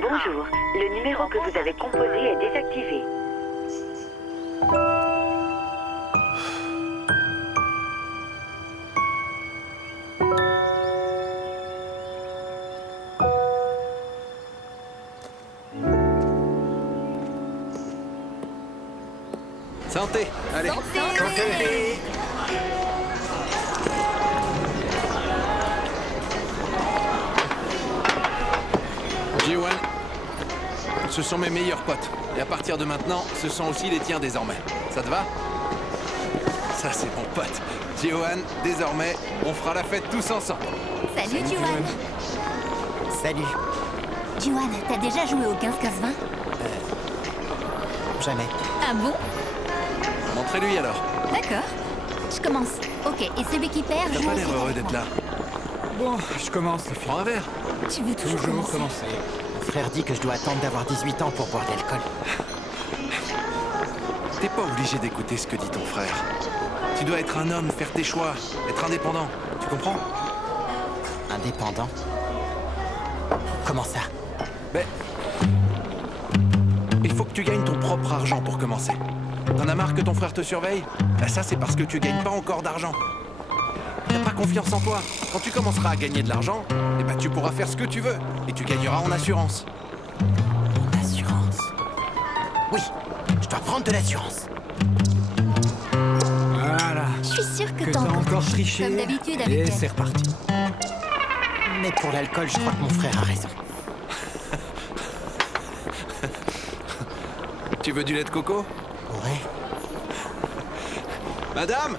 Bonjour, le numéro que vous avez composé est désactivé. Santé. Allez. Santé. G1, ce sont mes meilleurs potes. Et à partir de maintenant, ce sont aussi les tiens désormais. Ça te va? Ça, c'est mon pote. G1, désormais, on fera la fête tous ensemble. Salut, Juan. Salut. Juan, t'as déjà joué au 15-15-20? Jamais. Ah bon? Montrez-lui alors. D'accord. Je commence. Ok, et celui qui perd T'as joue pas aussi l'air heureux avec d'être moi. là. Bon, je commence, les filles. Prends un verre. Tu veux toujours Toujours commencer? commencer. Mon frère dit que je dois attendre d'avoir 18 ans pour boire de l'alcool. T'es pas obligé d'écouter ce que dit ton frère. Tu dois être un homme, faire tes choix, être indépendant. Tu comprends? Indépendant? Comment ça? Ben... il faut que tu gagnes ton propre argent pour commencer. T'en as marre que ton frère te surveille? Ben ça, c'est parce que tu gagnes pas encore d'argent. T'as pas confiance en toi. Quand tu commenceras à gagner de l'argent, eh ben tu pourras faire ce que tu veux. Et tu gagneras en assurance. En assurance? Oui, je dois prendre de l'assurance. Voilà. Je suis sûre que Que t'as t'as encore triché. Comme d'habitude avec Et elle. c'est reparti. Mais pour l'alcool, je crois que mon frère a raison. Tu veux du lait de coco? Ouais. Madame,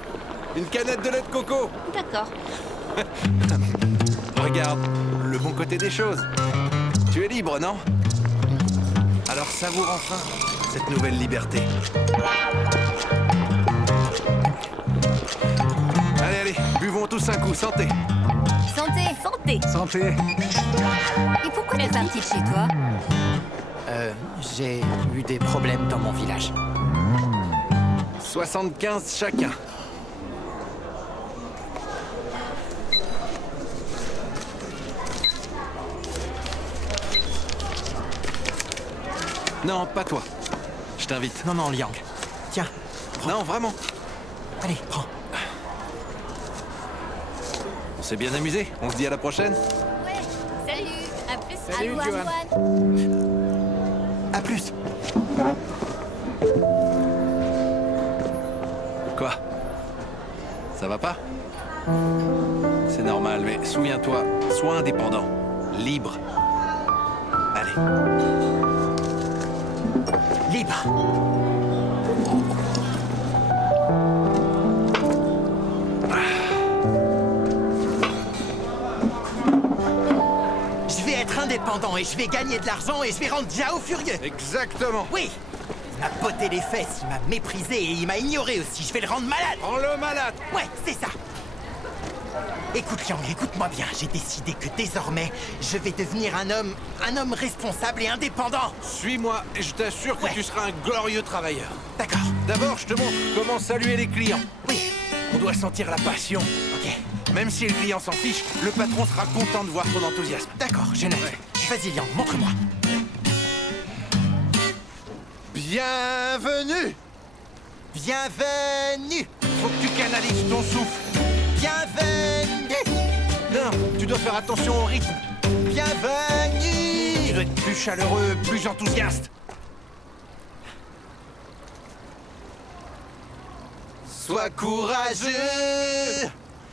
une canette de lait de coco. D'accord. Regarde, le bon côté des choses. Tu es libre, non? Alors savoure enfin cette nouvelle liberté. Allez, allez, buvons tous un coup, santé. Santé. Santé. Santé. Et pourquoi t'es partie de chez toi? J'ai eu des problèmes dans mon village. 75 chacun. Non, pas toi. Je t'invite. Non, non, Liang. Tiens, Non, vraiment. allez, prends. On s'est bien amusé. On se dit à la prochaine. Ouais. Salut. À plus. Salut, Allô, Johan. À plus. Quoi? Ça va pas? C'est normal, mais souviens-toi, sois indépendant, libre. Allez. Libre. Je vais être indépendant et je vais gagner de l'argent et je vais rendre Jiao furieux. Exactement. Oui. Il m'a botté les fesses, il m'a méprisé et il m'a ignoré aussi. Je vais le rendre malade. Rends-le malade. Ouais, c'est ça. Écoute, Yang, écoute-moi bien. J'ai décidé que désormais, je vais devenir un homme responsable et indépendant. Suis-moi et je t'assure que Ouais. tu seras un glorieux travailleur. D'accord. D'abord, je te montre comment saluer les clients. Oui. On doit sentir la passion. Ok. Même si le client s'en fiche, le patron sera content de voir ton enthousiasme. D'accord, je note. Vas-y, Yang, montre-moi. Bienvenue. Bienvenue. Faut que tu canalises ton souffle. Bienvenue. Non, tu dois faire attention au rythme. Tu Bienvenue. dois être plus chaleureux, plus enthousiaste. Sois courageux.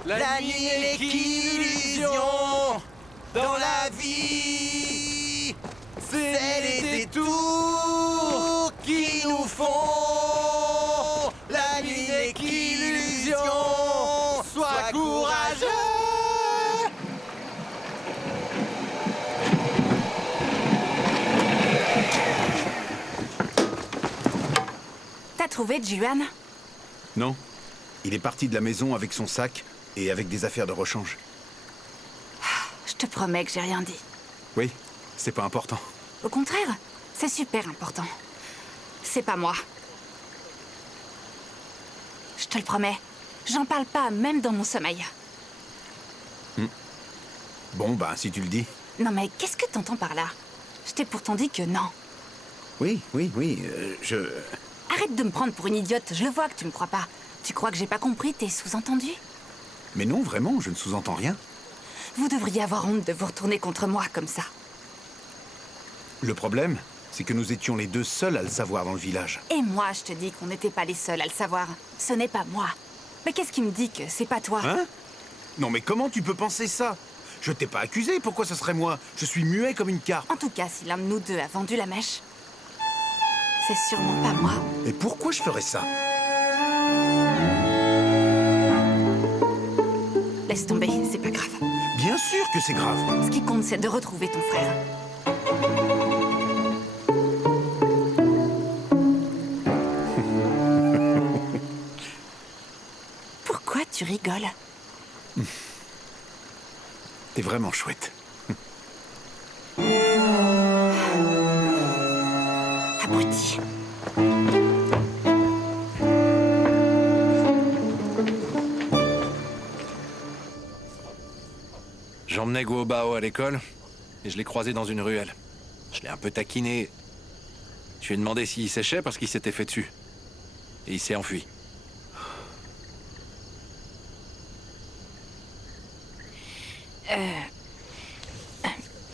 La nuit n'est qu'illusion. Dans la vie, c'est les détours qui nous font. La nuit n'est qu'illusion. Sois courageux. T'as trouvé Juan? Non. Il est parti de la maison avec son sac et avec des affaires de rechange. Je te promets que j'ai rien dit. Oui, c'est pas important. Au contraire, c'est super important. C'est pas moi. Je te le promets. J'en parle pas, même dans mon sommeil. Bon, bah, si tu le dis. Non mais qu'est-ce que t'entends par là? Je t'ai pourtant dit que non. Oui, je... Arrête de me prendre pour une idiote, je le vois que tu me crois pas. Tu crois que j'ai pas compris tes sous-entendus? Mais non, vraiment, je ne sous-entends rien. Vous devriez avoir honte de vous retourner contre moi comme ça. Le problème, c'est que nous étions les deux seuls à le savoir dans le village. Et moi, je te dis qu'on n'était pas les seuls à le savoir. Ce n'est pas moi. Mais qu'est-ce qui me dit que c'est pas toi? Hein? Non, mais comment tu peux penser ça? Je t'ai pas accusé, pourquoi ce serait moi? Je suis muet comme une carpe. En tout cas, si l'un de nous deux a vendu la mèche, c'est sûrement pas moi. Et pourquoi je ferais ça? Laisse tomber, c'est pas grave. Bien sûr que c'est grave. Ce qui compte, c'est de retrouver ton frère. Pourquoi tu rigoles? T'es vraiment chouette. Abruti. J'emmenais Guobao à l'école et je l'ai croisé dans une ruelle. Je l'ai un peu taquiné. Je lui ai demandé s'il séchait parce qu'il s'était fait dessus. Et il s'est enfui.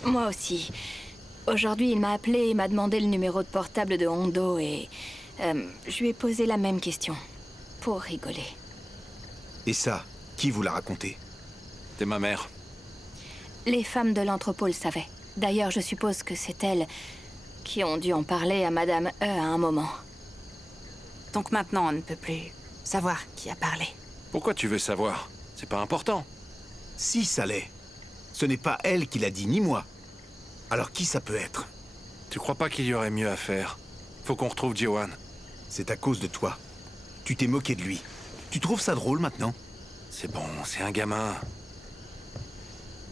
Moi aussi. Aujourd'hui, il m'a appelé et m'a demandé le numéro de portable de Hondo et... je lui ai posé la même question. Pour rigoler. Et ça, qui vous l'a raconté? T'es ma mère. Les femmes de l'entrepôt le savaient. D'ailleurs, je suppose que c'est elles qui ont dû en parler à Madame E à un moment. Donc maintenant, on ne peut plus savoir qui a parlé. Pourquoi tu veux savoir? C'est pas important. Si ça l'est. Ce n'est pas elle qui l'a dit, ni moi. Alors qui ça peut être? Tu crois pas qu'il y aurait mieux à faire? Faut qu'on retrouve Jiwan. C'est à cause de toi. Tu t'es moqué de lui. Tu trouves ça drôle maintenant? C'est bon, c'est un gamin.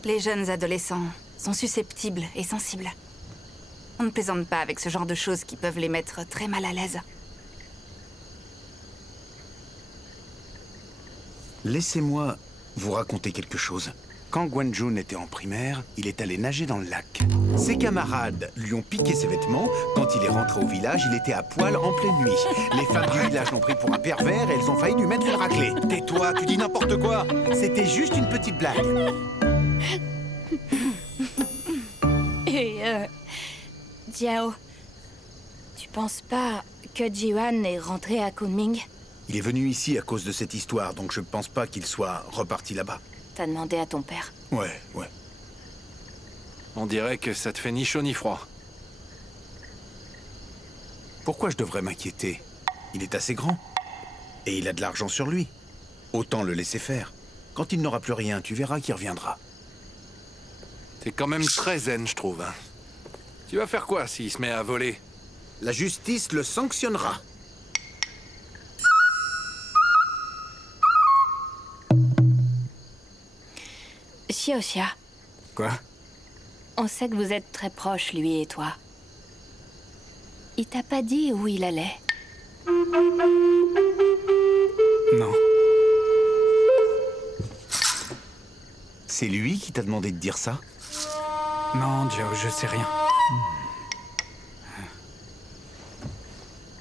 Les jeunes adolescents sont susceptibles et sensibles. On ne plaisante pas avec ce genre de choses qui peuvent les mettre très mal à l'aise. Laissez-moi vous raconter quelque chose. Quand Guanjun était en primaire, il est allé nager dans le lac. Ses camarades lui ont piqué ses vêtements. Quand il est rentré au village, il était à poil en pleine nuit. Les femmes du village l'ont pris pour un pervers et elles ont failli lui mettre une raclée. Tais-toi, tu dis n'importe quoi. C'était juste une petite blague. Et Jiao, tu penses pas que Jiwan est rentré à Kunming? Il est venu ici à cause de cette histoire, donc je pense pas qu'il soit reparti là-bas. T'as demandé à ton père. Ouais. On dirait que ça te fait ni chaud ni froid. Pourquoi je devrais m'inquiéter? Il est assez grand. Et il a de l'argent sur lui. Autant le laisser faire. Quand il n'aura plus rien, tu verras qu'il reviendra. T'es quand même très zen, je trouve. Hein. Tu vas faire quoi s'il se met à voler? La justice le sanctionnera. Xiaoxia, Quoi? on sait que vous êtes très proches, lui et toi. Il t'a pas dit où il allait? Non. C'est lui qui t'a demandé de dire ça? Non, Jiao, je sais rien.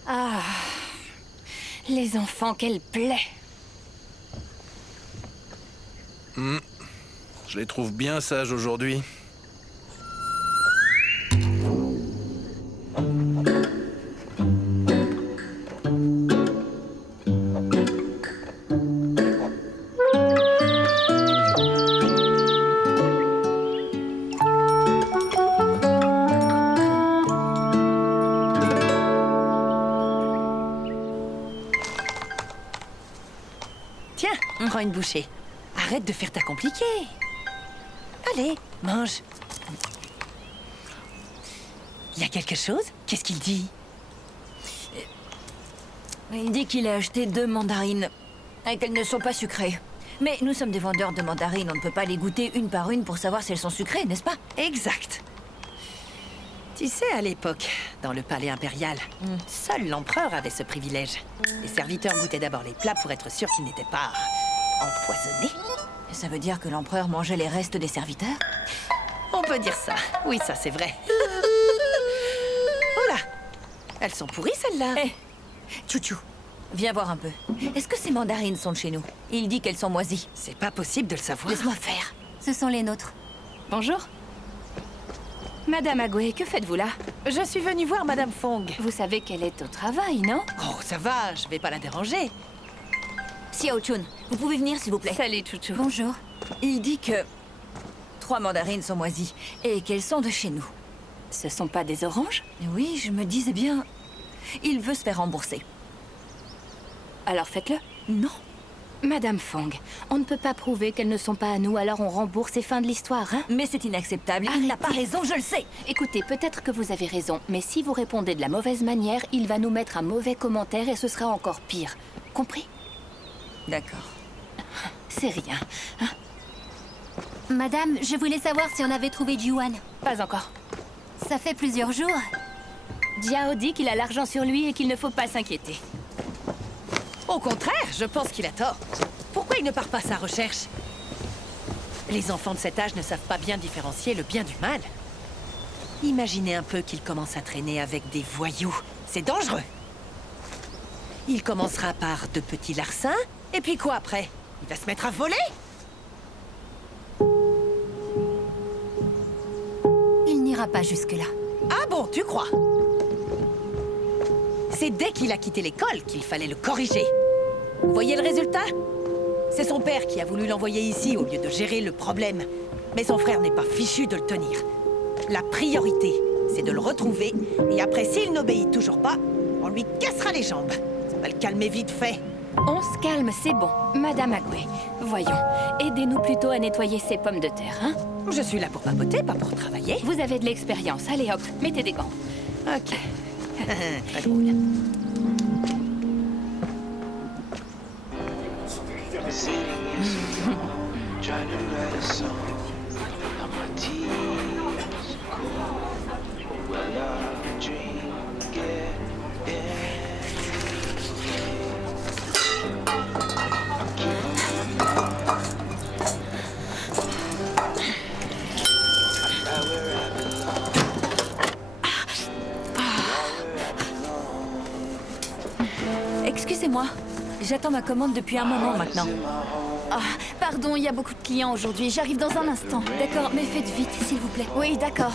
Ah, les enfants, quelle plaie! Je les trouve bien sages aujourd'hui. Tiens, prends une bouchée. Arrête de faire ta compliquée. Allez, mange. Il y a quelque chose? Qu'est-ce qu'il dit? Il dit qu'il a acheté 2 mandarines et qu'elles ne sont pas sucrées. Mais nous sommes des vendeurs de mandarines, on ne peut pas les goûter une par une pour savoir si elles sont sucrées, n'est-ce pas? Exact. Tu sais, à l'époque, dans le palais impérial, seul l'empereur avait ce privilège. Les serviteurs goûtaient d'abord les plats pour être sûrs qu'ils n'étaient pas empoisonnés. Ça veut dire que l'empereur mangeait les restes des serviteurs? On peut dire ça. Oui, ça c'est vrai. Oh là! Elles sont pourries, celles-là. Hé, Chouchou, viens voir un peu. Est-ce que ces mandarines sont de chez nous? Il dit qu'elles sont moisies. C'est pas possible de le savoir. Laisse-moi faire. Ce sont les nôtres. Bonjour. Madame Agüe, que faites-vous là? Je suis venue voir Madame Fong. Vous savez qu'elle est au travail, non? Oh, ça va, je vais pas la déranger. Xiao Chun, vous pouvez venir s'il vous plaît? Salut, Chouchou. Bonjour. Il dit que 3 mandarines sont moisies et qu'elles sont de chez nous. Ce sont pas des oranges? Oui, je me disais bien. Il veut se faire rembourser. Alors faites-le. Non. Madame Fong, on ne peut pas prouver qu'elles ne sont pas à nous, alors on rembourse et fin de l'histoire, hein? Mais c'est inacceptable. Il n'a pas raison, je le sais. Écoutez, peut-être que vous avez raison, mais si vous répondez de la mauvaise manière, il va nous mettre un mauvais commentaire et ce sera encore pire. Compris? D'accord. C'est rien. Madame, je voulais savoir si on avait trouvé Juan. Pas encore. Ça fait plusieurs jours. Jiao dit qu'il a l'argent sur lui et qu'il ne faut pas s'inquiéter. Au contraire, je pense qu'il a tort. Pourquoi il ne part pas à sa recherche? Les enfants de cet âge ne savent pas bien différencier le bien du mal. Imaginez un peu qu'il commence à traîner avec des voyous. C'est dangereux. Il commencera par de petits larcins, et puis quoi après? Il va se mettre à voler? Il n'ira pas jusque-là. Ah bon, tu crois? C'est dès qu'il a quitté l'école qu'il fallait le corriger. Vous voyez le résultat? C'est son père qui a voulu l'envoyer ici au lieu de gérer le problème. Mais son frère n'est pas fichu de le tenir. La priorité, c'est de le retrouver, et après, s'il n'obéit toujours pas, on lui cassera les jambes. Ça va le calmer vite fait. On se calme, c'est bon. Madame Agüe, voyons, aidez-nous plutôt à nettoyer ces pommes de terre, hein? Je suis là pour papoter, pas pour travailler. Vous avez de l'expérience, allez hop, mettez des gants. Ok. Très drôle. Excusez-moi, j'attends ma commande depuis un moment maintenant. Ah, pardon, il y a beaucoup de clients aujourd'hui. J'arrive dans un instant. D'accord, mais faites vite, s'il vous plaît. Oui, d'accord.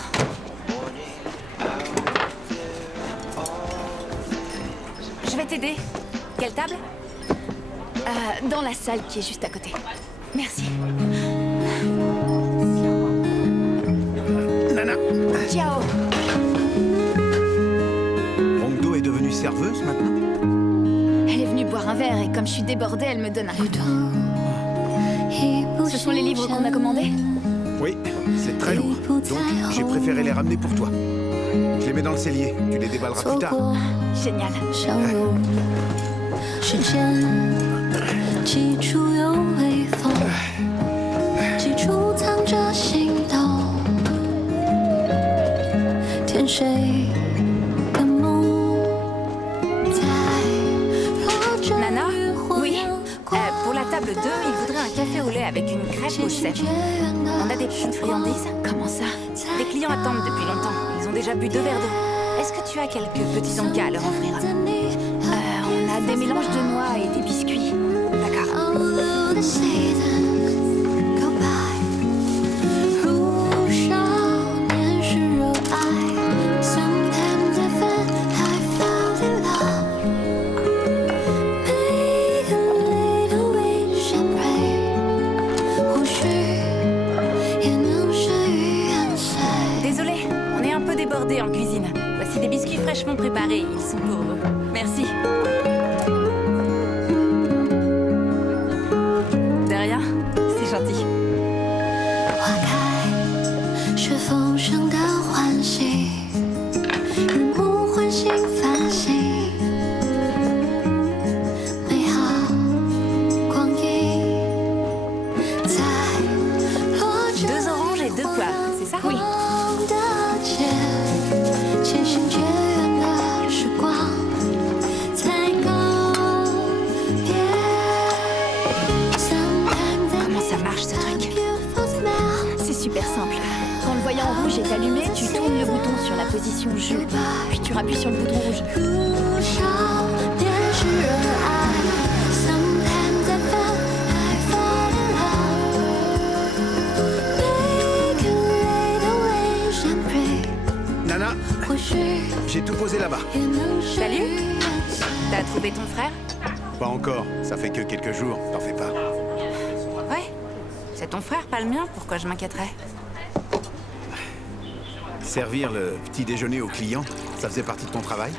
Je vais t'aider. Quelle table? Dans la salle qui est juste à côté. Merci. Nana, Ciao. Hongdo est devenu serveuse maintenant? Elle est venue boire un verre et comme je suis débordée, elle me donne un coup de main. Ce sont les livres qu'on a commandés? Oui, c'est très lourd. Donc, j'ai préféré les ramener pour toi. Je les mets dans le cellier. Tu les déballeras plus tard. Génial. 时间，几处有微风，几处藏着心动，甜水的梦，在若这 Nana, 渔火 oui. 阳光 Pour la table 2, il voudrait un café au lait avec une crêpe au sel. On a des petites friandises? Comment ça? Des clients attendent depuis longtemps. Ils ont déjà bu 2 verres d'eau. Est-ce que tu as quelques petits encas à leur offrir? On a des mélanges de noix et des biscuits. D'accord. Although the seasons go by， 如少年时热爱 ，Sometimes I fall in love， Make a little wish and pray， 或许也能事与愿随。 Désolée, on est un peu débordés en cuisine. Voici des biscuits fraîchement préparés. Ils sont pour vous. Merci. De rien, c'est gentil. 花开是丰盛的欢喜，日暮唤醒繁星，美好光阴在落着 2 oranges et 2 poires, c'est ça? Oui. 的街，渐行渐远的时光在告别。Comment ça marche ce truc? C'est super simple. Quand le voyant rouge est allumé, tu tournes le bouton sur la position jus, puis tu rappuies sur le bouton rouge. 如少年时热爱 ，Sometimes I fall in love， Make a little wish and pray， Nana, 或许 j'ai tout posé là-bas. 也能事 Salut. 与愿随。 T'as trouvé ton frère? Pas encore. Ça fait que quelques jours. T'en fais pas. Ouais. C'est ton frère, pas le mien. Pourquoi je m'inquiéterais? Servir le petit déjeuner aux clients, ça faisait partie de ton travail?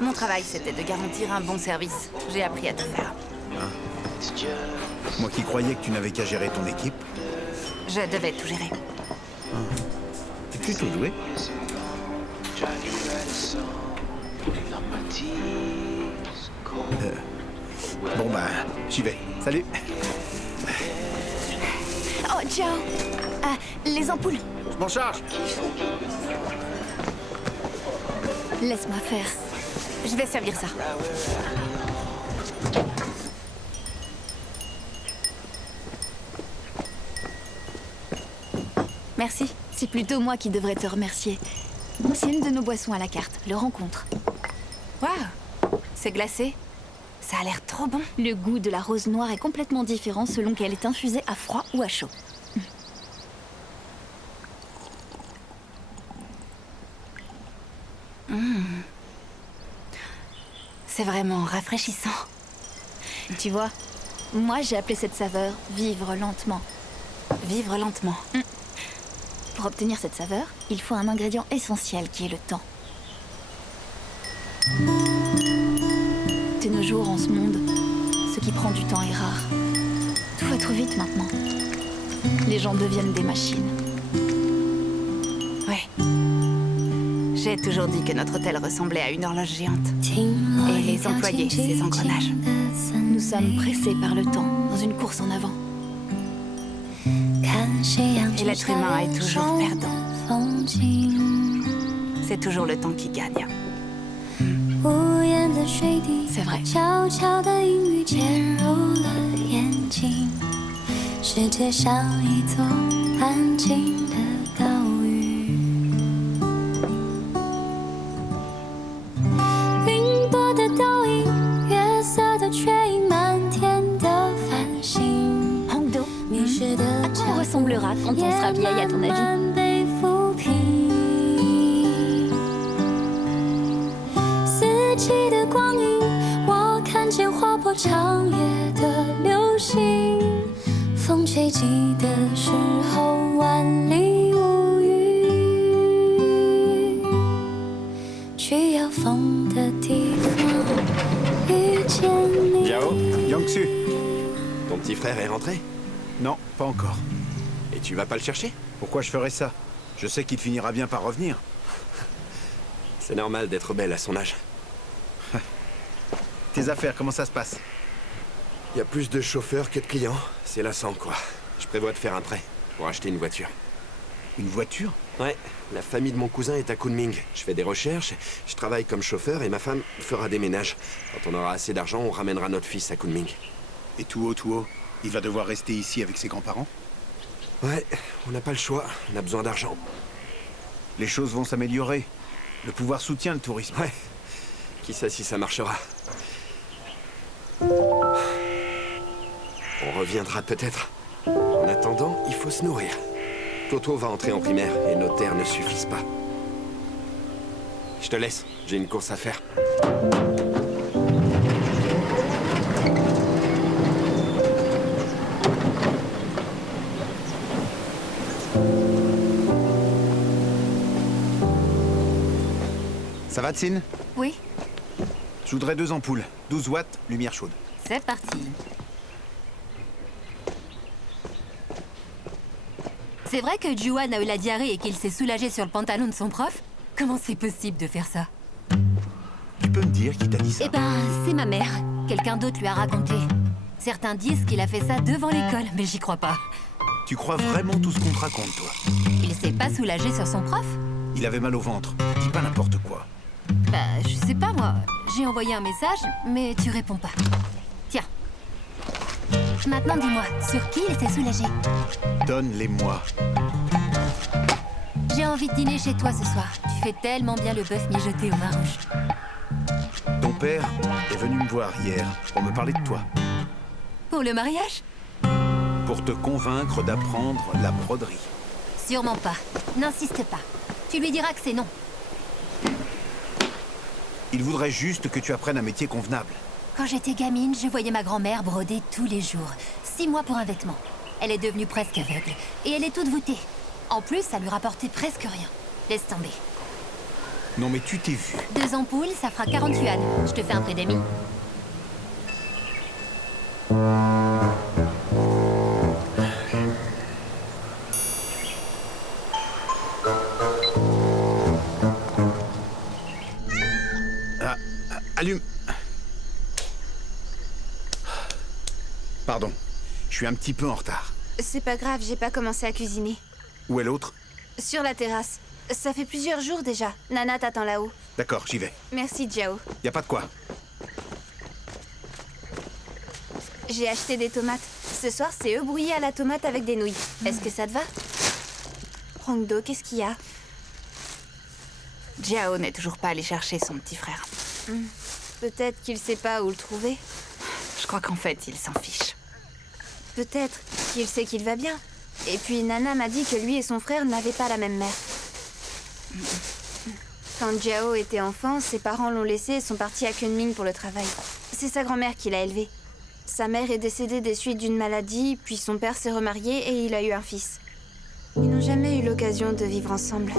Mon travail, c'était de garantir un bon service. J'ai appris à tout faire. Moi qui croyais que tu n'avais qu'à gérer ton équipe. Je devais tout gérer. T'es plutôt doué. Bon bah, j'y vais. Salut. Oh, ciao. Ah, les ampoules. Je m'en charge. Laisse-moi faire. Je vais servir ça. Merci. C'est plutôt moi qui devrais te remercier. C'est une de nos boissons à la carte, le rencontre. Waouh. C'est glacé. Ça a l'air trop bon. Le goût de la rose noire est complètement différent selon qu'elle est infusée à froid ou à chaud. C'est vraiment rafraîchissant. Tu vois, moi j'ai appelé cette saveur vivre lentement. Vivre lentement. Pour obtenir cette saveur, il faut un ingrédient essentiel qui est le temps. De nos jours, en ce monde, ce qui prend du temps est rare. Tout va trop vite maintenant. Les gens deviennent des machines. Ouais. J'ai toujours dit que notre hôtel ressemblait à une horloge géante. Et les employés, ces engrenages. Nous sommes pressés par le temps, dans une course en avant. Et l'être humain est toujours perdant. C'est toujours le temps qui gagne. C'est vrai. 悄悄的阴雨渐入了眼睛，世界像一座安静的岛屿。云朵的倒影，月色的缺影，漫天的繁星。 Hongdo, 迷失的 à quoi on ressemblera quand on sera vieille à ton avis? 慢被抚平。四季的光阴，我看见划破长夜的流星。风吹起的时候，万里无云。去有风的地方。Su. Ton petit frère est rentré? Non, pas encore. Et tu vas pas le chercher? Pourquoi je ferais ça? Je sais qu'il finira bien par revenir. C'est normal d'être belle à son âge. Tes affaires, comment ça se passe? Il y a plus de chauffeurs que de clients. C'est lassant, quoi. Je prévois de faire un prêt pour acheter une voiture. Une voiture? Ouais, la famille de mon cousin est à Kunming. Je fais des recherches, je travaille comme chauffeur et ma femme fera des ménages. Quand on aura assez d'argent, on ramènera notre fils à Kunming. Et tout haut, il va devoir rester ici avec ses grands-parents? Ouais, on n'a pas le choix, on a besoin d'argent. Les choses vont s'améliorer. Le pouvoir soutient le tourisme. Ouais, qui sait si ça marchera. On reviendra peut-être. En attendant, il faut se nourrir. Toto va entrer en primaire et nos terres ne suffisent pas. Je te laisse, j'ai une course à faire. Ça va, Tsin? Oui, Je voudrais 2 ampoules. 12 watts, lumière chaude. c'est parti. C'est vrai que Juan a eu la diarrhée et qu'il s'est soulagé sur le pantalon de son prof? Comment c'est possible de faire ça? Tu peux me dire qui t'a dit ça? Eh ben, c'est ma mère. Quelqu'un d'autre lui a raconté. Certains disent qu'il a fait ça devant l'école, mais j'y crois pas. Tu crois vraiment tout ce qu'on te raconte, toi? Il s'est pas soulagé sur son prof? Il avait mal au ventre. Dis pas n'importe quoi. Bah, je sais pas moi. J'ai envoyé un message, mais tu réponds pas. Tiens. Maintenant, dis-moi, sur qui il s'est soulagé? Donne-les-moi. J'ai envie de dîner chez toi ce soir. Tu fais tellement bien le bœuf mijoté au vin rouge. Ton père est venu me voir hier pour me parler de toi. Pour le mariage? Pour te convaincre d'apprendre la broderie. Sûrement pas. N'insiste pas. Tu lui diras que c'est non. Il voudrait juste que tu apprennes un métier convenable. Quand j'étais gamine, je voyais ma grand-mère broder tous les jours. 6 mois pour un vêtement. Elle est devenue presque aveugle. Et elle est toute voûtée. En plus, ça lui rapportait presque rien. Laisse tomber. Non mais tu t'es vu. 2 ampoules, ça fera 40 yuan. Je te fais un prix d'amis. Allume. Pardon, je suis un petit peu en retard. C'est pas grave, j'ai pas commencé à cuisiner. Où est l'autre? Sur la terrasse. Ça fait plusieurs jours déjà. Nana t'attend là-haut. D'accord, j'y vais. Merci, Jiao. Y a pas de quoi. J'ai acheté des tomates. Ce soir, c'est œufs brouillés à la tomate avec des nouilles. Est-ce que ça te va? Hongdo, qu'est-ce qu'il y a? Jiao n'est toujours pas allé chercher son petit frère. Peut-être qu'il sait pas où le trouver. Je crois qu'en fait, il s'en fiche. Peut-être qu'il sait qu'il va bien. Et puis Nana m'a dit que lui et son frère n'avaient pas la même mère. Quand Jiao était enfant, ses parents l'ont laissé et sont partis à Kunming pour le travail. C'est sa grand-mère qui l'a élevé. Sa mère est décédée des suites d'une maladie, puis son père s'est remarié et il a eu un fils. Ils n'ont jamais eu l'occasion de vivre ensemble.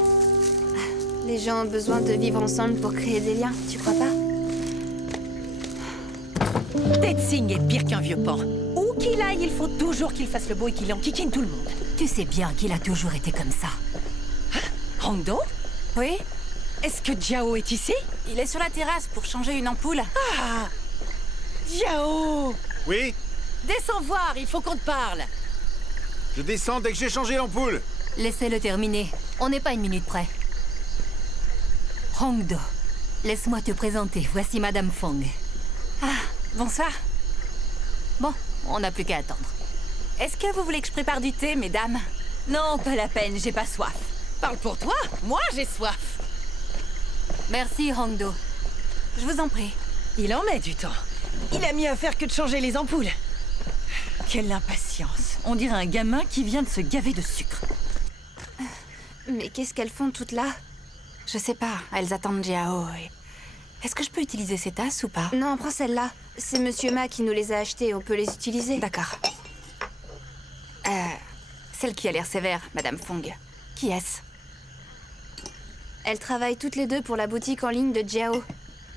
Les gens ont besoin de vivre ensemble pour créer des liens, tu crois pas? Tetsing est pire qu'un vieux pan. Où qu'il aille, il faut toujours qu'il fasse le beau et qu'il enquiquine tout le monde. Tu sais bien qu'il a toujours été comme ça. Hongdo? Oui? Est-ce que Jiao est ici? Il est sur la terrasse pour changer une ampoule. Ah! Jiao! Oui? Descends voir, il faut qu'on te parle. Je descends dès que j'ai changé l'ampoule. Laissez-le terminer. On n'est pas une minute près. Hongdo, laisse-moi te présenter. Voici Madame Fong. Ah, bonsoir. Bon, on n'a plus qu'à attendre. Est-ce que vous voulez que je prépare du thé, mesdames? Non, pas la peine, j'ai pas soif. Parle pour toi, moi j'ai soif. Merci, Hongdo. Je vous en prie. Il en met du temps. Il a mieux à faire que de changer les ampoules. Quelle impatience. On dirait un gamin qui vient de se gaver de sucre. Mais qu'est-ce qu'elles font toutes là? Je sais pas, elles attendent Jiao. Est-ce que je peux utiliser ces tasses ou pas? Non, prends celle-là. C'est Monsieur Ma qui nous les a achetées, on peut les utiliser. D'accord. Celle qui a l'air sévère, Madame Fong. Qui est-ce? Elles travaillent toutes les deux pour la boutique en ligne de Jiao.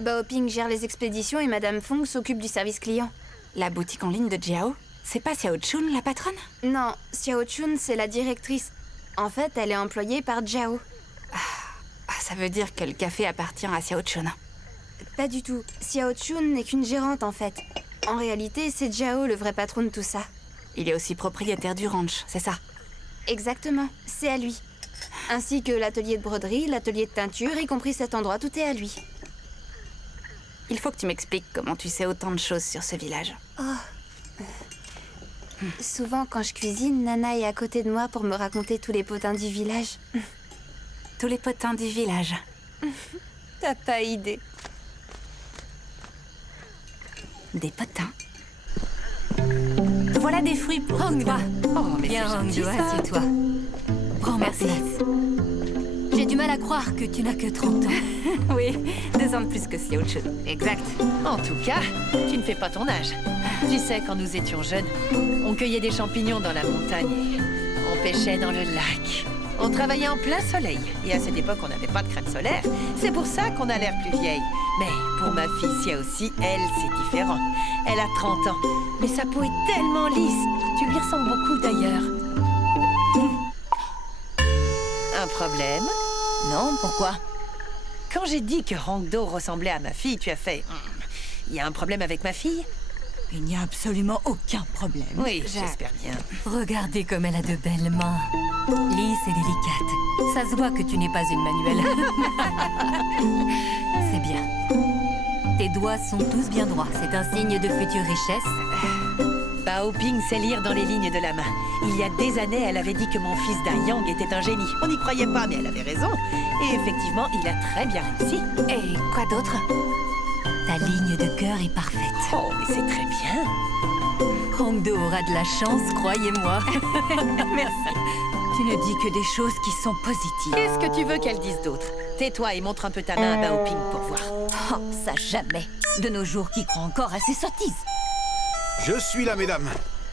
Baoping gère les expéditions et Madame Fong s'occupe du service client. La boutique en ligne de Jiao? C'est pas Xiao Chun, la patronne? Non, Xiao Chun, c'est la directrice. En fait, elle est employée par Jiao. Ça veut dire que le café appartient à Xiao Chun. Pas du tout. Xiao Chun n'est qu'une gérante, en fait. En réalité, c'est Jiao le vrai patron de tout ça. Il est aussi propriétaire du ranch, c'est ça? Exactement, c'est à lui. Ainsi que l'atelier de broderie, l'atelier de teinture, y compris cet endroit, tout est à lui. Il faut que tu m'expliques comment tu sais autant de choses sur ce village. Souvent, quand je cuisine, Nana est à côté de moi pour me raconter tous les potins du village. Tous les potins du village. T'as pas idée. Des potins? Voilà des fruits pour toi. Oh, mais Bien, c'est gentil, Hongdo, ça. assieds-toi. Prends ma place. J'ai du mal à croire que tu n'as que 30 ans. Oui, 2 ans de plus que Xiao Chun. Exact. En tout cas, tu ne fais pas ton âge. Tu sais, quand nous étions jeunes, on cueillait des champignons dans la montagne et on pêchait dans le lac. On travaillait en plein soleil. Et à cette époque, on n'avait pas de crème solaire. C'est pour ça qu'on a l'air plus vieille. Mais pour ma fille Xia aussi, elle, c'est différent. Elle a 30 ans. Mais sa peau est tellement lisse. Tu lui ressembles beaucoup d'ailleurs. Un problème? Non, pourquoi? Quand j'ai dit que Hongdo ressemblait à ma fille, tu as fait... Il y a un problème avec ma fille? Il n'y a absolument aucun problème. Oui, j'espère bien. Regardez comme elle a de belles mains. Lisses et délicates. Ça se voit que tu n'es pas une manuelle. C'est bien. Tes doigts sont tous bien droits. C'est un signe de future richesse. Bao Ping sait lire dans les lignes de la main. Il y a des années, elle avait dit que mon fils Dayang était un génie. On n'y croyait pas, mais elle avait raison. Et effectivement, il a très bien réussi. Et quoi d'autre? Ta ligne de cœur est parfaite. Oh, mais c'est très bien. Hongdo aura de la chance, croyez-moi. Merci. Tu ne dis que des choses qui sont positives. Qu'est-ce que tu veux qu'elle dise d'autre? Tais-toi et montre un peu ta main à Bao Ping pour voir. Oh, ça jamais. De nos jours, qui croit encore à ces sottises? Je suis là, mesdames.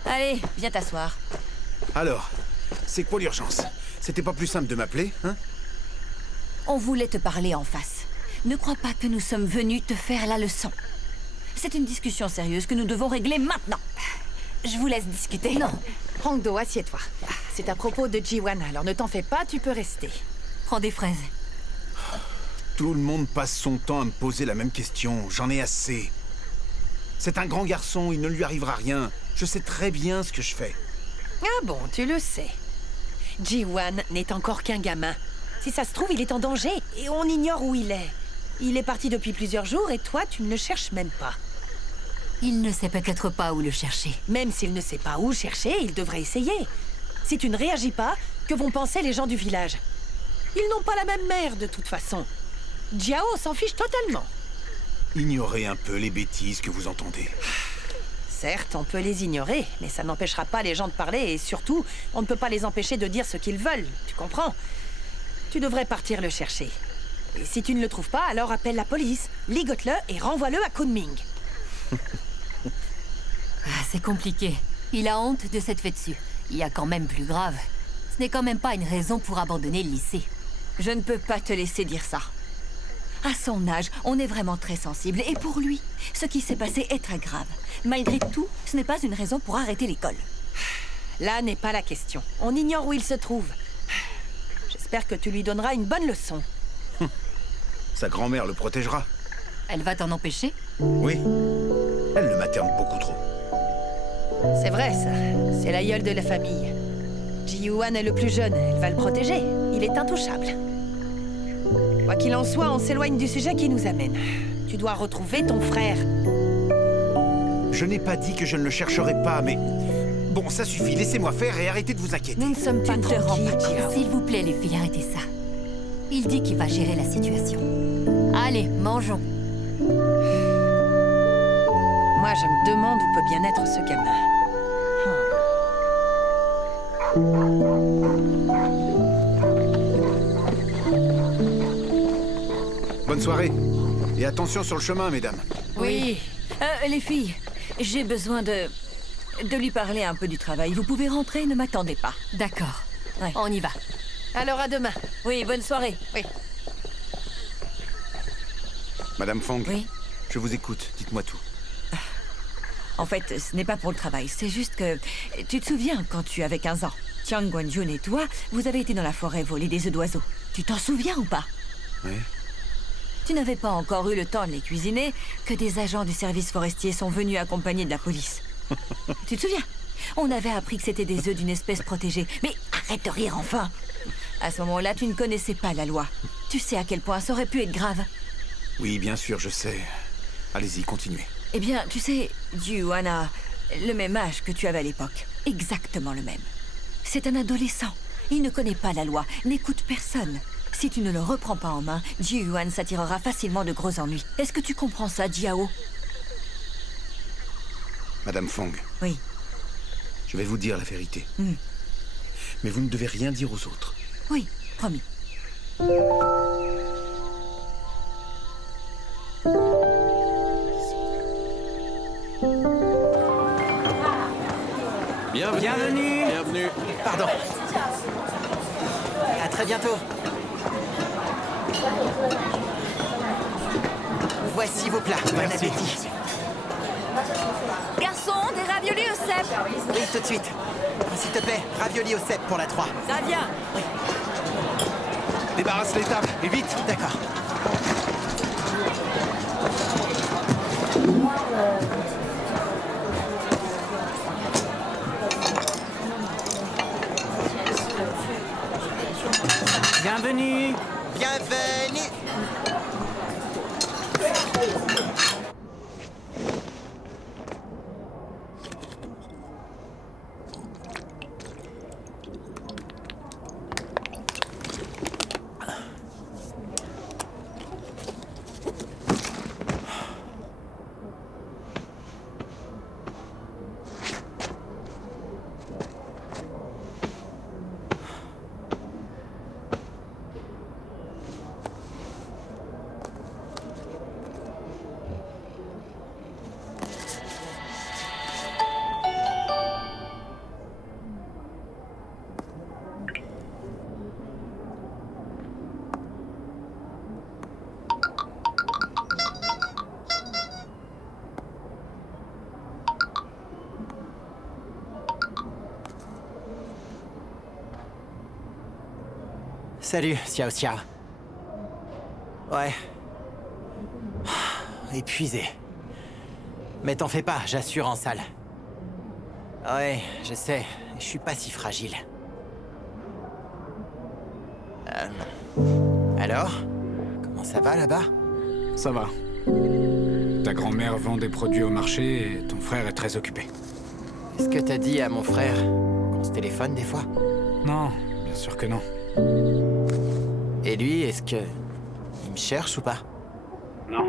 Allez, viens t'asseoir. Alors, c'est quoi l'urgence? C'était pas plus simple de m'appeler, hein? On voulait te parler en face. Ne crois pas que nous sommes venus te faire la leçon. C'est une discussion sérieuse que nous devons régler maintenant. Je vous laisse discuter. Non. Hongdo, assieds-toi. C'est à propos de Jiwan, alors ne t'en fais pas, tu peux rester. Prends des fraises. Tout le monde passe son temps à me poser la même question. J'en ai assez. C'est un grand garçon, il ne lui arrivera rien. Je sais très bien ce que je fais. Ah bon, tu le sais. Jiwan n'est encore qu'un gamin. Si ça se trouve, il est en danger et on ignore où il est. Il est parti depuis plusieurs jours et toi, tu ne le cherches même pas. Il ne sait peut-être pas où le chercher. Même s'il ne sait pas où chercher, il devrait essayer. Si tu ne réagis pas, que vont penser les gens du village? Ils n'ont pas la même mère, de toute façon. Jiao s'en fiche totalement. Ignorez un peu les bêtises que vous entendez. Certes, on peut les ignorer, mais ça n'empêchera pas les gens de parler et surtout, on ne peut pas les empêcher de dire ce qu'ils veulent, tu comprends? Tu devrais partir le chercher. Et si tu ne le trouves pas, alors appelle la police, ligote-le et renvoie-le à Kunming. C'est compliqué. Il a honte de s'être fait dessus. Il y a quand même plus grave. Ce n'est quand même pas une raison pour abandonner le lycée. Je ne peux pas te laisser dire ça. À son âge, on est vraiment très sensible. Et pour lui, ce qui s'est passé est très grave. Malgré tout, ce n'est pas une raison pour arrêter l'école. Là n'est pas la question. On ignore où il se trouve. J'espère que tu lui donneras une bonne leçon. Sa grand-mère le protégera. Elle va t'en empêcher? Oui. Elle le materne beaucoup trop. C'est vrai, ça. C'est l'aïeul de la famille. Ji-Yuan est le plus jeune. Elle va le protéger. Il est intouchable. Quoi qu'il en soit, on s'éloigne du sujet qui nous amène. Tu dois retrouver ton frère. Je n'ai pas dit que je ne le chercherai pas, mais... Bon, ça suffit. Laissez-moi faire et arrêtez de vous inquiéter. Nous ne sommes pas tranquilles, Jiao. S'il vous plaît, les filles, arrêtez ça. Il dit qu'il va gérer la situation. Allez, mangeons. Moi, je me demande où peut bien être ce gamin. Bonne soirée. Et attention sur le chemin, mesdames. Oui. Les filles, j'ai besoin de lui parler un peu du travail. Vous pouvez rentrer, ne m'attendez pas. D'accord. Ouais. On y va. Alors à demain. Oui, bonne soirée. Oui. Madame Fong, Oui. je vous écoute. Dites-moi tout. En fait, ce n'est pas pour le travail, c'est juste que... Tu te souviens quand tu avais 15 ans, Jiang Guanjun et toi, vous avez été dans la forêt voler des œufs d'oiseaux. Tu t'en souviens ou pas? Oui. Tu n'avais pas encore eu le temps de les cuisiner que des agents du service forestier sont venus accompagnés de la police. Tu te souviens? On avait appris que c'était des œufs d'une espèce protégée. Mais arrête de rire enfin! À ce moment-là, tu ne connaissais pas la loi. Tu sais à quel point ça aurait pu être grave. Oui, bien sûr, je sais. Allez-y, continuez. Eh bien, tu sais, Ji-Yuan a le même âge que tu avais à l'époque. Exactement le même. C'est un adolescent. Il ne connaît pas la loi, n'écoute personne. Si tu ne le reprends pas en main, Ji-Yuan s'attirera facilement de gros ennuis. Est-ce que tu comprends ça, Jiao? Madame Fong. Oui. Je vais vous dire la vérité. Mais vous ne devez rien dire aux autres. Oui, promis. Bienvenue. Bienvenue. Bienvenue. Pardon. À très bientôt. Voici vos plats. Bon appétit. Garçon, des raviolis au cèpe. Oui, tout de suite. S'il te plaît, raviolis au cèpe pour la 3. Ça vient. Débarrasse les tables, et vite. D'accord. Bienvenue. Bienvenue. Salut, Xiao Xia. Ouais. Épuisé. Mais t'en fais pas, j'assure en salle. Ouais, je sais, je suis pas si fragile. Alors? Comment ça va là-bas? Ça va. Ta grand-mère vend des produits au marché et ton frère est très occupé. Est-ce que t'as dit à mon frère qu'on se téléphone des fois? Non, bien sûr que non. Et lui, est-ce que... il me cherche ou pas? Non.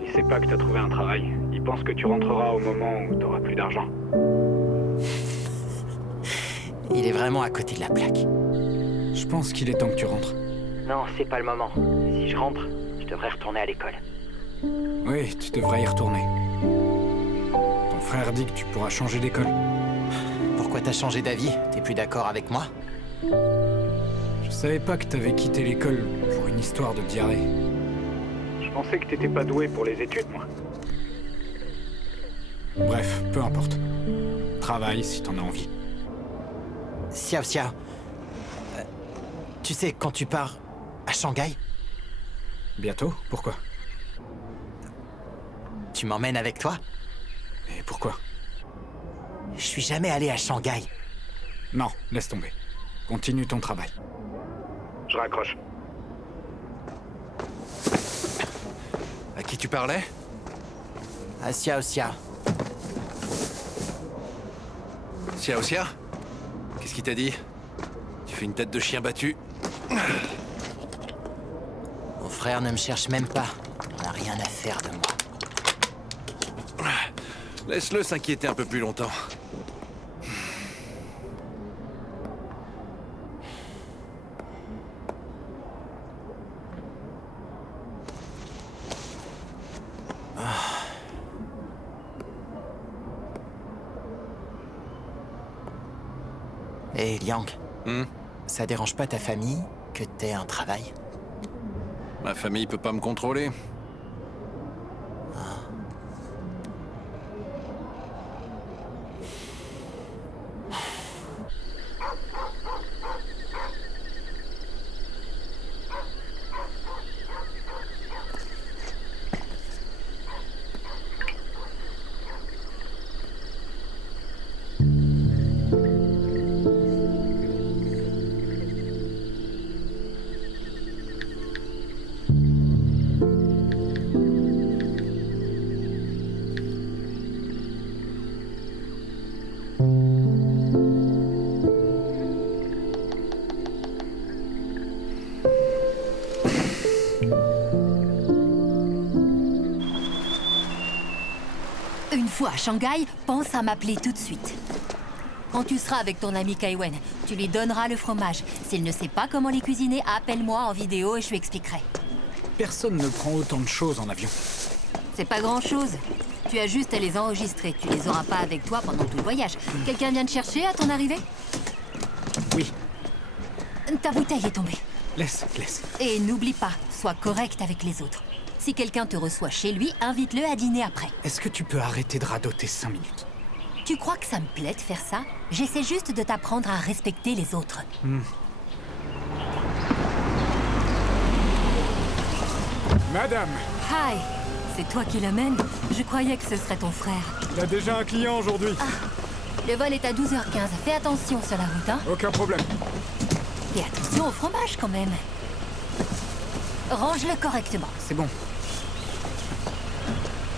Il sait pas que t'as trouvé un travail. Il pense que tu rentreras au moment où t'auras plus d'argent. Il est vraiment à côté de la plaque. Je pense qu'il est temps que tu rentres. Non, c'est pas le moment. Si je rentre, je devrais retourner à l'école. Oui, tu devrais y retourner. Ton frère dit que tu pourras changer d'école. Pourquoi t'as changé d'avis? T'es plus d'accord avec moi? Je savais pas que t'avais quitté l'école pour une histoire de diarrhée. Je pensais que t'étais pas doué pour les études, moi. Bref, peu importe. Travaille si t'en as envie. Xiao Xiao. Tu sais, quand tu pars à Shanghai... Bientôt? Pourquoi? Tu m'emmènes avec toi? Et pourquoi? Je suis jamais allé à Shanghai. Non, laisse tomber. Continue ton travail. Je raccroche. À qui tu parlais? À Xiao Xia. Xiao Xia? Qu'est-ce qu'il t'a dit? Tu fais une tête de chien battu. Mon frère ne me cherche même pas. On n'a rien à faire de moi. Laisse-le s'inquiéter un peu plus longtemps. Hé, Liang. Ça dérange pas ta famille que t'aies un travail? Ma famille peut pas me contrôler. fois à Shanghai, pense à m'appeler tout de suite. Quand tu seras avec ton ami Kaiwen, tu lui donneras le fromage. S'il ne sait pas comment les cuisiner, appelle-moi en vidéo et je lui expliquerai. Personne ne prend autant de choses en avion. C'est pas grand-chose. Tu as juste à les enregistrer. Tu les auras pas avec toi pendant tout le voyage. Quelqu'un vient te chercher à ton arrivée? Oui. Ta bouteille est tombée. Laisse. Et n'oublie pas, sois correct avec les autres. Si quelqu'un te reçoit chez lui, invite-le à dîner après. Est-ce que tu peux arrêter de radoter 5 minutes? Tu crois que ça me plaît de faire ça? J'essaie juste de t'apprendre à respecter les autres. Madame! Hi! C'est toi qui l'amène? Je croyais que ce serait ton frère. Il a déjà un client aujourd'hui. Le vol est à 12h15. Fais attention sur la route, hein? Aucun problème. Et attention au fromage, quand même. Range-le correctement. C'est bon.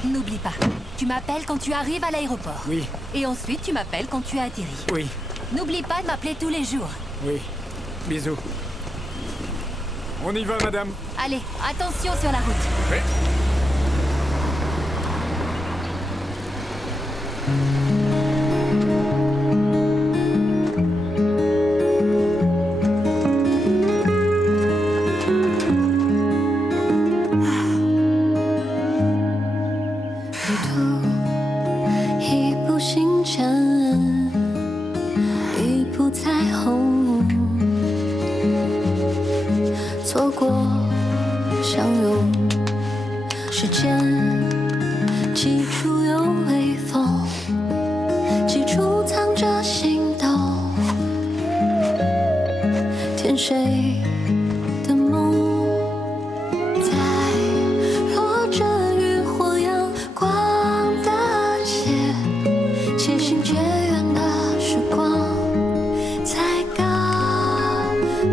N'oublie pas, tu m'appelles quand tu arrives à l'aéroport. Oui. Et ensuite, tu m'appelles quand tu as atterri. Oui. N'oublie pas de m'appeler tous les jours. Oui. Bisous. On y va, madame. Allez, attention sur la route. Oui.一步星辰，一步彩虹，错过相拥，时间几处有微风，几处藏着心动，甜水的梦，在落着渔火阳光的街，渐行渐远的时光才告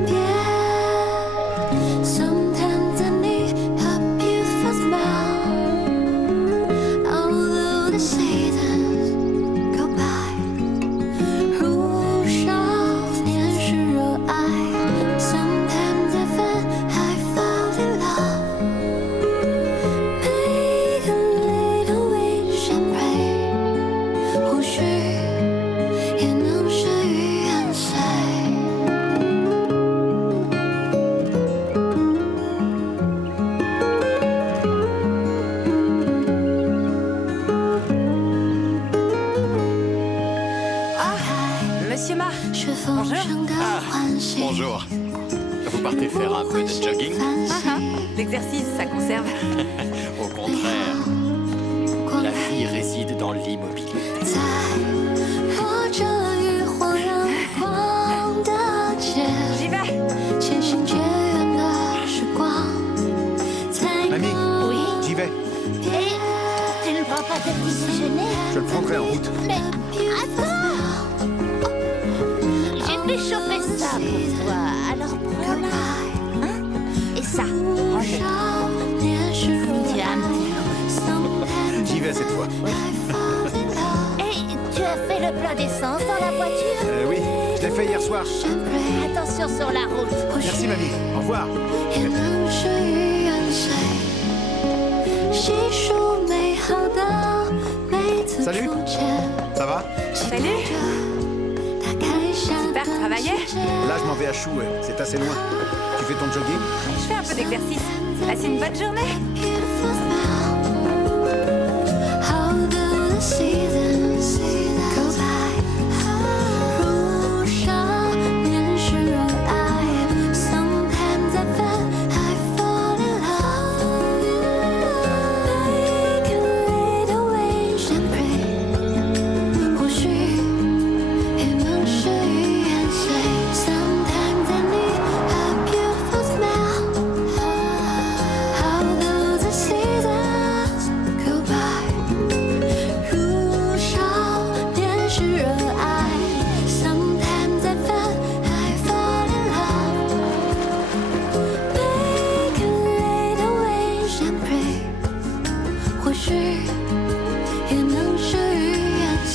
别。Sometimes I need a beautiful smile, although the seasons go by. 如少年时热爱 Sometimes I fall in love. Make a little wish and pray. 或许也能事与愿随。Monsieur Ma, 是风声的唤醒。 Bonjour. Vous partez faire un peu de jogging? l'exercice, ça conserve. Au contraire, la vie réside dans l'immobilité. 在落着渔火阳光的街， J'y vais. 渐行渐远的时光才 Mamie, 告 j'y vais. 别。 Tu ne prends pas de petit déjeuner? Je le prendrai en route. Mais attends! J'ai fait chauffer ça pour toi, alors prends-la. Hein? Et ça, prends-le. 少年时热 Tu as 爱 un petit coup. Sometimes J'y vais cette fois. I fall in love. Et tu as fait le plein d'essence dans la voiture? Oui, je l'ai fait hier soir. Attention sur la route. Merci, mamie. Au revoir. 也能事与愿随，细数美好的每次 Salut. 初见。 Ça va? Salut. Super travaillé. Là, je m'en vais à Chou. C'est assez loin. Tu fais ton jogging? Je fais un peu d'exercice. Passe une bonne journée. How do the seasons go by? 如少年时热爱 Sometimes I fall in love. Make a little wish and pray. 或许也能事与愿随。Sometimes I need a beautiful smile. How do the seasons go by? 如少年时热爱 Sometimes I fall in love. Make a little wish and pray. 或许也能事与愿随。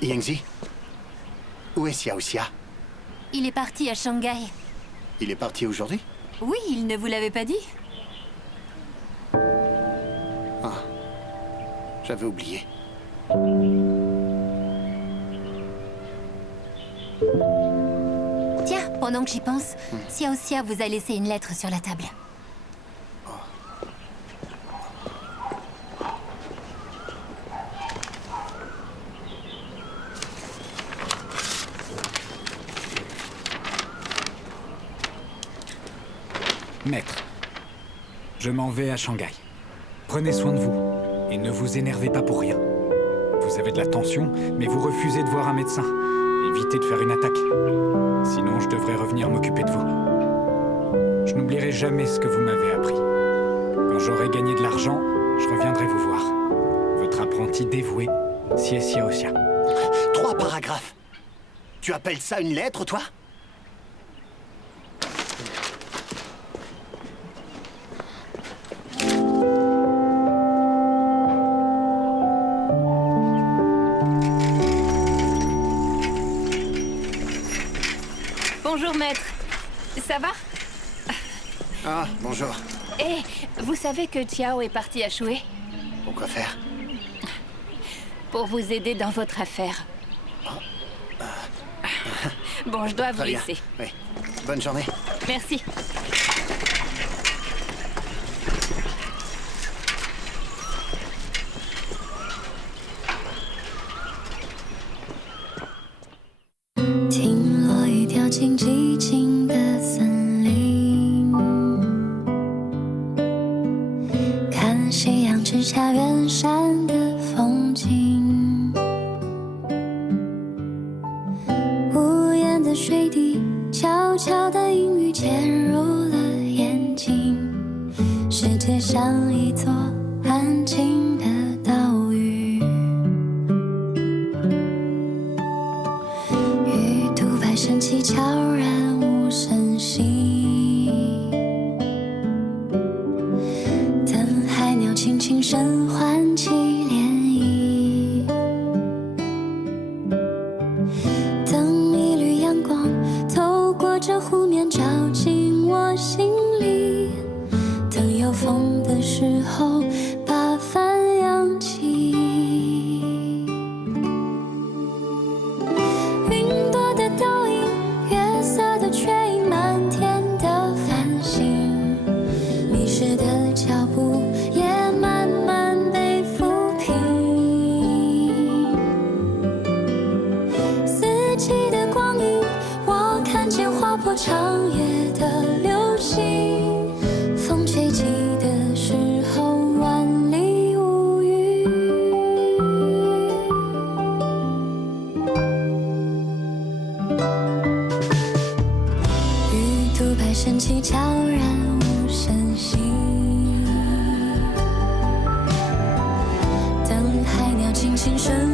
Yangzi, où est Xiaoxia? Il est parti à Shanghai. Il est parti aujourd'hui? Oui, il ne vous l'avait pas dit? Ah, j'avais oublié. Tiens, pendant que j'y pense, Xiaoxia vous a laissé une lettre sur la table. Maître, je m'en vais à Shanghai. Prenez soin de vous et ne vous énervez pas pour rien. Vous avez de la tension, mais vous refusez de voir un médecin. Évitez de faire une attaque. Sinon, je devrais revenir m'occuper de vous. Je n'oublierai jamais ce que vous m'avez appris. Quand j'aurai gagné de l'argent, je reviendrai vous voir. Votre apprenti dévoué, Xie Xiaoxia. 3 paragraphes. Tu appelles ça une lettre, toi? Bonjour, maître. Ça va? Ah, bonjour. Eh, vous savez que Xiao est parti à Shué? Pourquoi faire? Pour vous aider dans votre affaire. Bon, je dois vous Très bien. laisser. Oui. Bonne journée. Merci.进寂静的森林，看夕阳直下远山的风景，无言的水滴，悄悄的阴雨潜入了眼睛，世界像一座安静的岛屿，鱼肚白升起悄然无声息，等海鸟轻轻声唤起涟漪，等一缕阳光透过这湖面照进我心里，等有风的时候把帆扬起，云朵的倒影，月色的缺影，满天的繁星，迷失的脚步也慢慢被抚平，四季的光阴，我看见划破长夜的流星，风吹起的时候万里无云，鱼肚白升起悄然无声息，等海鸟轻轻声